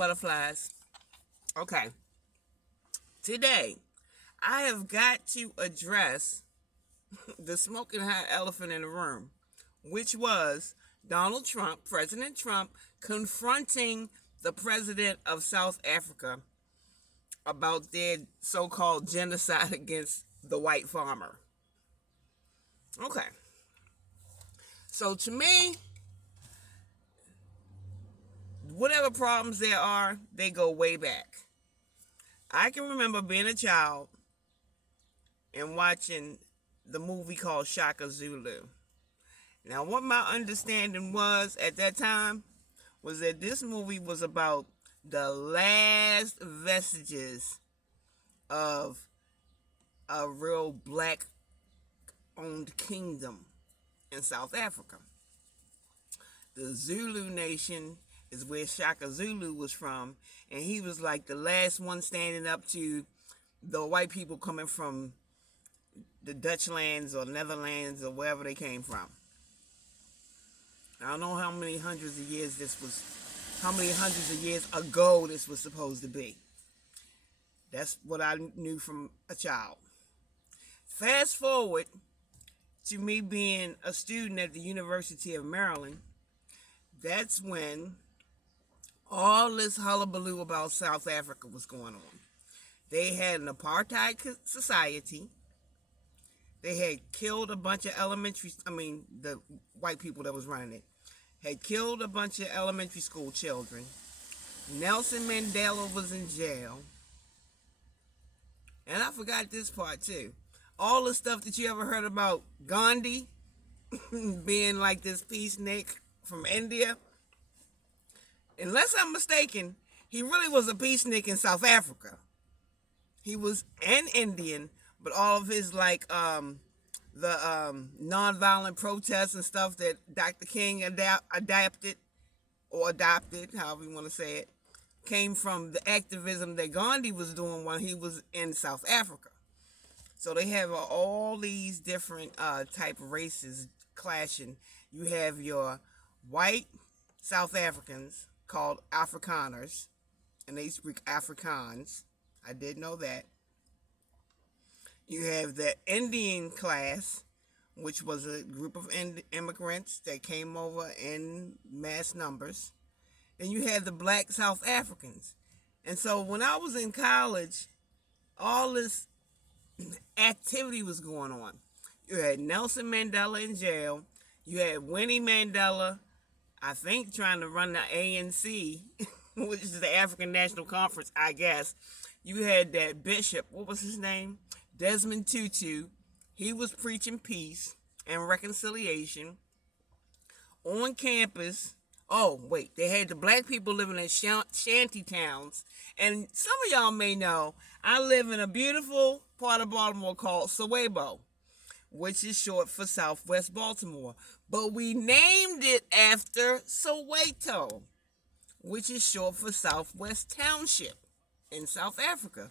butterflies. Okay. Today, I have got to address the smoking hot elephant in the room, which was Donald Trump, President Trump, confronting the president of South Africa about their so-called genocide against the white farmer. Okay. So to me, whatever problems there are, they go way back. I can remember being a child and watching the movie called Shaka Zulu. Now, what my understanding was at that time was that this movie was about the last vestiges of a real black-owned kingdom in South Africa. The Zulu Nation is where Shaka Zulu was from, and he was like the last one standing up to the white people coming from the Dutch lands or Netherlands or wherever they came from. I don't know how many hundreds of years ago this was supposed to be. That's what I knew from a child. Fast forward to me being a student at the University of Maryland. That's when all this hullabaloo about South Africa was going on. They had an apartheid society. They had killed a bunch of the white people that was running it had killed a bunch of elementary school children. Nelson Mandela was in jail. And I forgot this part too. All the stuff that you ever heard about Gandhi being like this peacenik from India. Unless I'm mistaken, he really was a peacenik in South Africa. He was an Indian, but all of his nonviolent protests and stuff that Dr. King adopted, however you want to say it, came from the activism that Gandhi was doing while he was in South Africa. So they have all these different type of races clashing. You have your white South Africans called Afrikaners, and they speak Afrikaans. I did know that. You have the Indian class, which was a group of immigrants that came over in mass numbers. And you had the black South Africans. And so when I was in college, all this activity was going on. You had Nelson Mandela in jail. You had Winnie Mandela, I think, trying to run the ANC, which is the African National Conference, I guess. You had that bishop, what was his name? Desmond Tutu. He was preaching peace and reconciliation on campus. Oh, wait, they had the black people living in Shanty Towns. And some of y'all may know, I live in a beautiful part of Baltimore called Sowebo, which is short for Southwest Baltimore. But we named it after Soweto, which is short for Southwest Township in South Africa.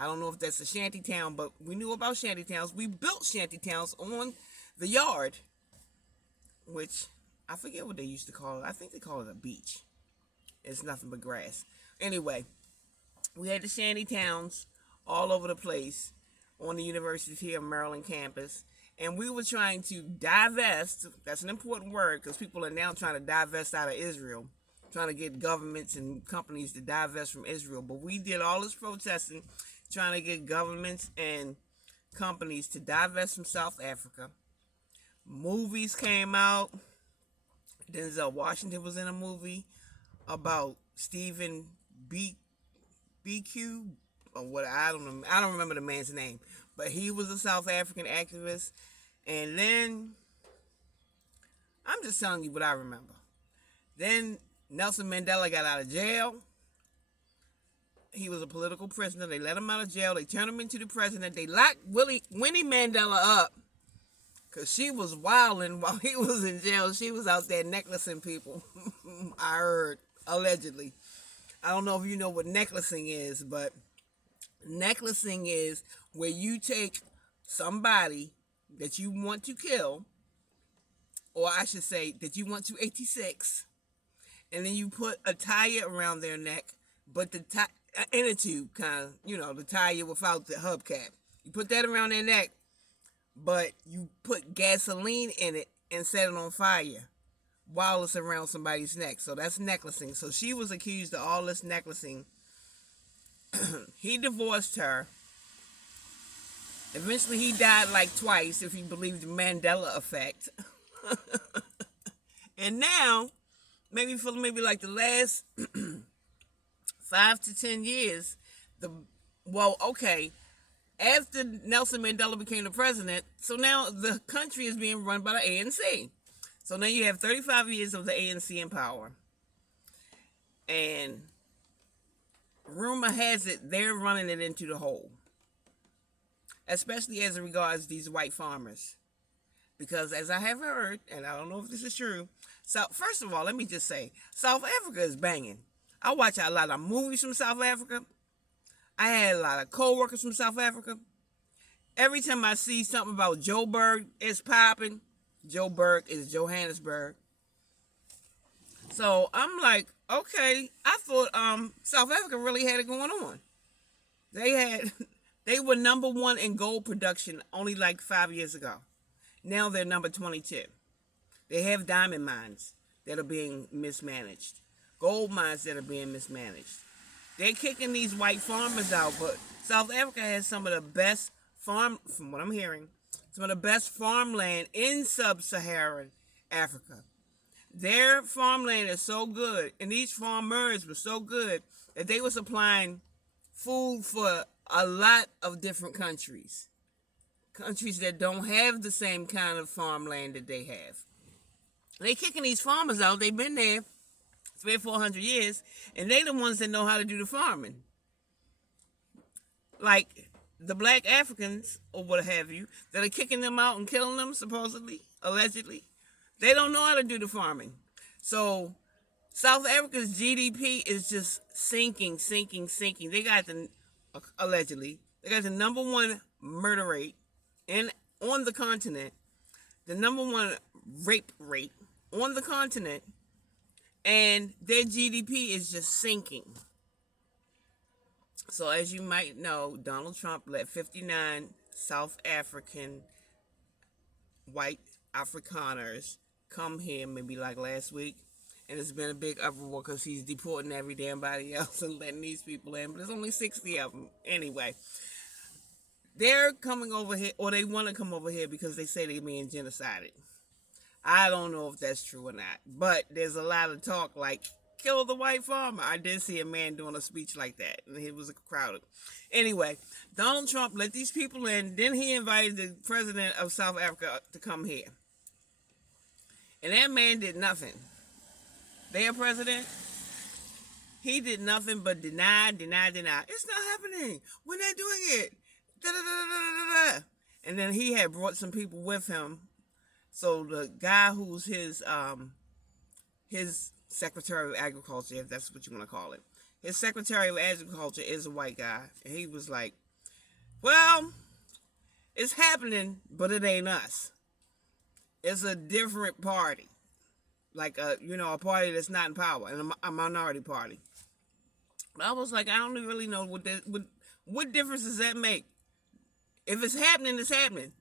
I don't know if that's a shanty town, but we knew about shanty towns. We built shanty towns on the yard, which I forget what they used to call it. I think they call it a beach. It's nothing but grass. Anyway, we had the shanty towns all over the place on the University of Maryland campus. And we were trying to divest. That's an important word because people are now trying to divest out of Israel, trying to get governments and companies to divest from Israel. But we did all this protesting, trying to get governments and companies to divest from South Africa. Movies came out. Denzel Washington was in a movie about Stephen BQ or what, I don't remember the man's name, but he was a South African activist. And then I'm just telling you what I remember. Then Nelson Mandela got out of jail. He was a political prisoner. They let him out of jail. They turned him into the president. They locked Winnie Mandela up because she was wilding while he was in jail. She was out there necklacing people. I heard, allegedly. I don't know if you know what necklacing is, but necklacing is where you take somebody that you want to kill, or I should say that you want to 86, and then you put a tire around their neck, but the inner tube kind of, the tire without the hubcap. You put that around their neck, but you put gasoline in it and set it on fire while it's around somebody's neck. So that's necklacing. So she was accused of all this necklacing. He divorced her. Eventually, he died like twice, if you believe the Mandela Effect. And now, maybe for like the last 5 to 10 years, after Nelson Mandela became the president, so now the country is being run by the ANC. So now you have 35 years of the ANC in power. And rumor has it they're running it into the hole. Especially as it regards these white farmers. Because as I have heard, and I don't know if this is true, so first of all, let me just say, South Africa is banging. I watch a lot of movies from South Africa. I had a lot of co-workers from South Africa. Every time I see something about Joburg, it's popping. Joburg is Johannesburg. So I'm like, okay, I thought South Africa really had it going on. They were number 1 in gold production only like 5 years ago. Now they're number 22. They have diamond mines that are being mismanaged. Gold mines that are being mismanaged. They're kicking these white farmers out, but South Africa has some of the best from what I'm hearing, some of the best farmland in sub-Saharan Africa. Their farmland is so good, and these farmers were so good that they were supplying food for a lot of different countries. Countries that don't have the same kind of farmland that they have. They kicking these farmers out. They've been there 300 or 400 years, and they the ones that know how to do the farming. Like the black Africans, or what have you, that are kicking them out and killing them, supposedly, allegedly. They don't know how to do the farming. So South Africa's GDP is just sinking. They got allegedly, they got the number 1 murder rate on the continent, the number 1 rape rate on the continent, and their GDP is just sinking. So as you might know, Donald Trump let 59 South African white Afrikaners come here maybe like last week, and it's been a big uproar because he's deporting every damn body else and letting these people in, but there's only 60 of them anyway. They're coming over here, or they want to come over here because they say they're being genocided. I don't know if that's true or not, but there's a lot of talk like, kill the white farmer. I did see a man doing a speech like that, and it was crowded. Anyway, Donald Trump let these people in, then he invited the president of South Africa to come here. And that man did nothing. Their president, he did nothing but deny. It's not happening. We're not doing it. Da-da-da-da-da-da. And then he had brought some people with him. So the guy who's his Secretary of Agriculture, if that's what you want to call it, his Secretary of Agriculture is a white guy. And he was like, well, it's happening, but it ain't us. It's a different party. Like a party that's not in power, and a minority party. But I was like, I don't really know what difference does that make? If it's happening, it's happening.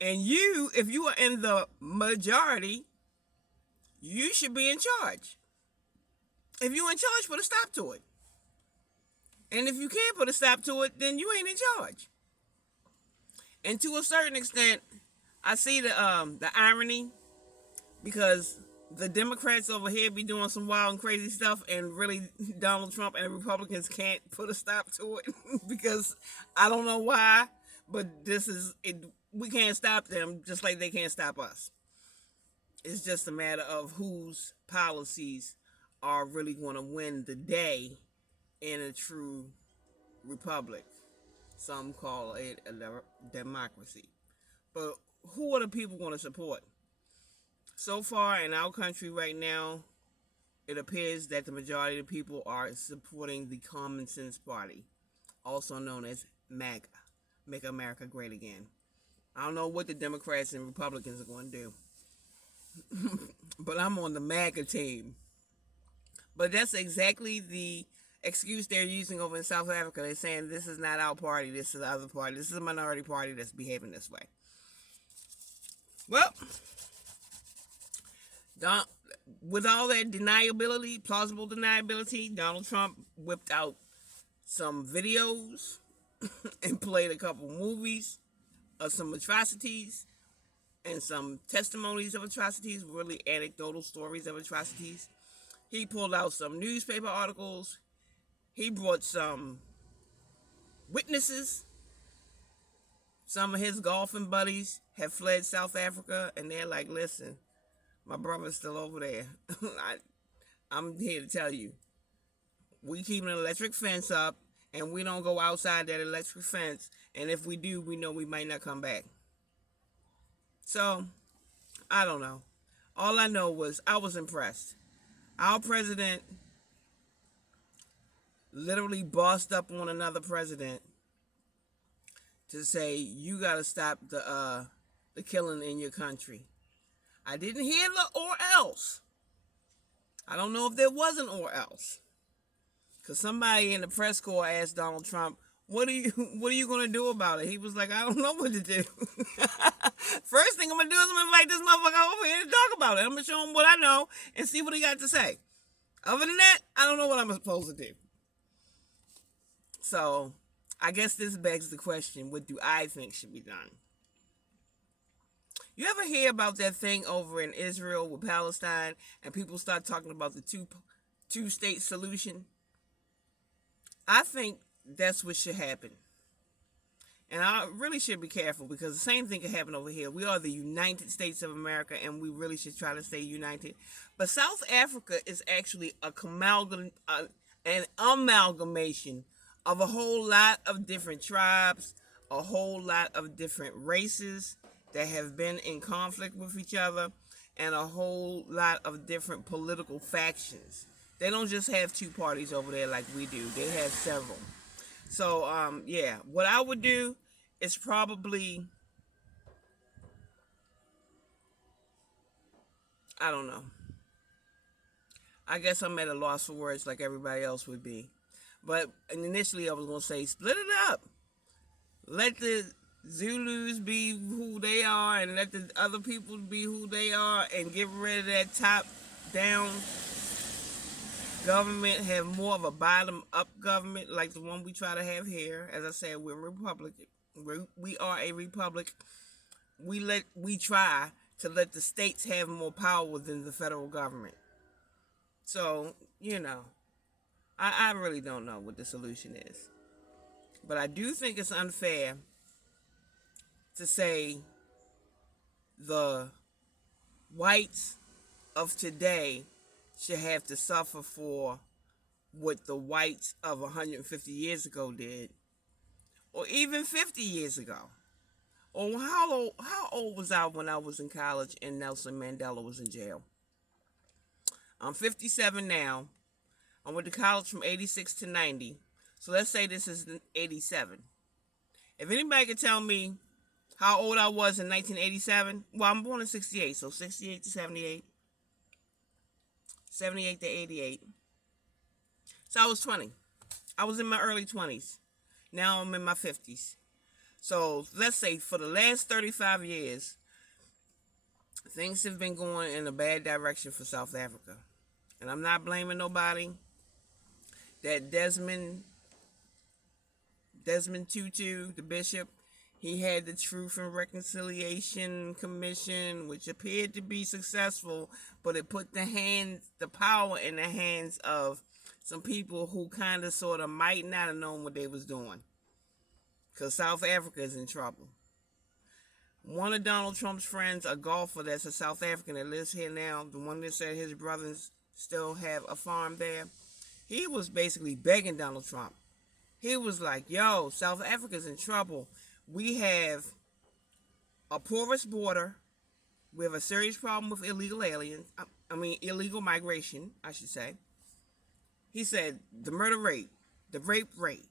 And if you are in the majority, you should be in charge. If you're in charge, put a stop to it. And if you can't put a stop to it, then you ain't in charge. And to a certain extent, I see the irony, because the Democrats over here be doing some wild and crazy stuff, and really Donald Trump and the Republicans can't put a stop to it because I don't know why, but this is it. We can't stop them just like they can't stop us. It's just a matter of whose policies are really going to win the day in a true republic. Some call it a democracy. But who are the people going to support? So far in our country right now, it appears that the majority of the people are supporting the Common Sense Party, also known as MAGA, Make America Great Again. I don't know what the Democrats and Republicans are going to do, but I'm on the MAGA team. But that's exactly the excuse they're using over in South Africa. They're saying this is not our party, this is the other party, this is a minority party that's behaving this way. Well, with all that deniability, plausible deniability, Donald Trump whipped out some videos and played a couple movies of some atrocities and some testimonies of atrocities, really anecdotal stories of atrocities. He pulled out some newspaper articles. He brought some witnesses. Some of his golfing buddies have fled South Africa, and they're like, listen, my brother's still over there. I'm here to tell you, we keep an electric fence up, and we don't go outside that electric fence, and if we do, we know we might not come back. So, I don't know. All I know was I was impressed. Our president literally bossed up on another president to say, you got to stop the killing in your country. I didn't hear the or else. I don't know if there was an or else. Because somebody in the press corps asked Donald Trump, what are you going to do about it? He was like, I don't know what to do. First thing I'm going to do is I'm going to invite this motherfucker over here to talk about it. I'm going to show him what I know and see what he got to say. Other than that, I don't know what I'm supposed to do. So, I guess this begs the question, what do I think should be done? You ever hear about that thing over in Israel with Palestine and people start talking about the two-state solution? I think that's what should happen. And I really should be careful because the same thing can happen over here. We are the United States of America and we really should try to stay united. But South Africa is actually an amalgamation of a whole lot of different tribes, a whole lot of different races that have been in conflict with each other, and a whole lot of different political factions. They don't just have two parties over there like we do. They have several. So, yeah, what I would do is probably, I don't know. I guess I'm at a loss for words like everybody else would be. But initially I was going to say, split it up. Let the Zulus be who they are and let the other people be who they are and get rid of that top-down government, have more of a bottom-up government like the one we try to have here. As I said, we're a republic. We are a republic. We try to let the states have more power than the federal government. So, I really don't know what the solution is. But I do think it's unfair to say the whites of today should have to suffer for what the whites of 150 years ago did, or even 50 years ago. Or how old was I when I was in college and Nelson Mandela was in jail? I'm 57 now. I went to college from 86 to 90. So let's say this is 87. If anybody could tell me how old I was in 1987, well, I'm born in 68, so 68 to 78. 78 to 88. So I was 20. I was in my early 20s. Now I'm in my 50s. So let's say for the last 35 years, things have been going in a bad direction for South Africa. And I'm not blaming nobody. That Desmond Tutu, the bishop, he had the Truth and Reconciliation Commission, which appeared to be successful, but it put the power in the hands of some people who kind of sort of might not have known what they was doing. Because South Africa is in trouble. One of Donald Trump's friends, a golfer that's a South African that lives here now, the one that said his brothers still have a farm there, he was basically begging Donald Trump. He was like, yo, South Africa's in trouble. We have a porous border. We have a serious problem with illegal migration, I should say. He said the murder rate, the rape rate,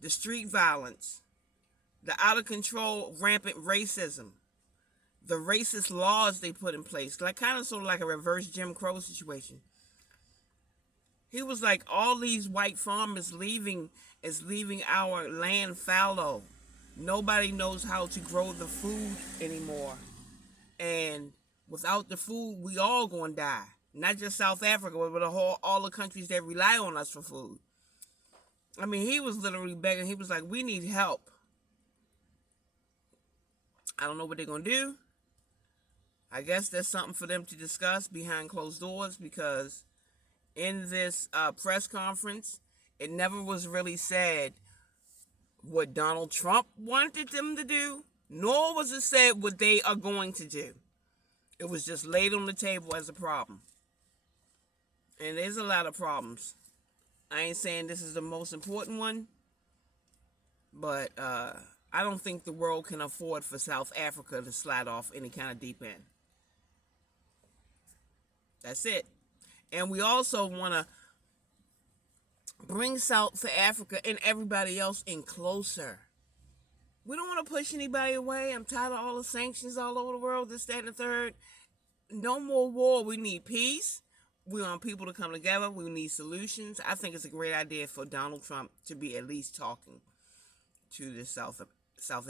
the street violence, the out-of-control rampant racism, the racist laws they put in place, like kind of sort of like a reverse Jim Crow situation. He was like, all these white farmers leaving is leaving our land fallow. Nobody knows how to grow the food anymore. And without the food, we all gonna die. Not just South Africa, but all the countries that rely on us for food. I mean, he was literally begging. He was like, we need help. I don't know what they're gonna do. I guess that's something for them to discuss behind closed doors, because in this press conference, it never was really said what Donald Trump wanted them to do, nor was it said what they are going to do. It was just laid on the table as a problem. And there's a lot of problems. I ain't saying this is the most important one, but I don't think the world can afford for South Africa to slide off any kind of deep end. That's it. And we also want to bring South Africa and everybody else in closer. We don't want to push anybody away. I'm tired of all the sanctions all over the world, this, that, and the third. No more war. We need peace. We want people to come together. We need solutions. I think it's a great idea for Donald Trump to be at least talking to the South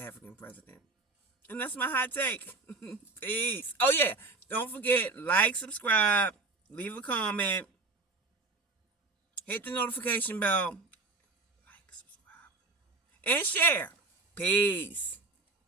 African president. And that's my hot take. Peace. Oh, yeah. Don't forget, like, subscribe, leave a comment, hit the notification bell, like, subscribe, and share. Peace.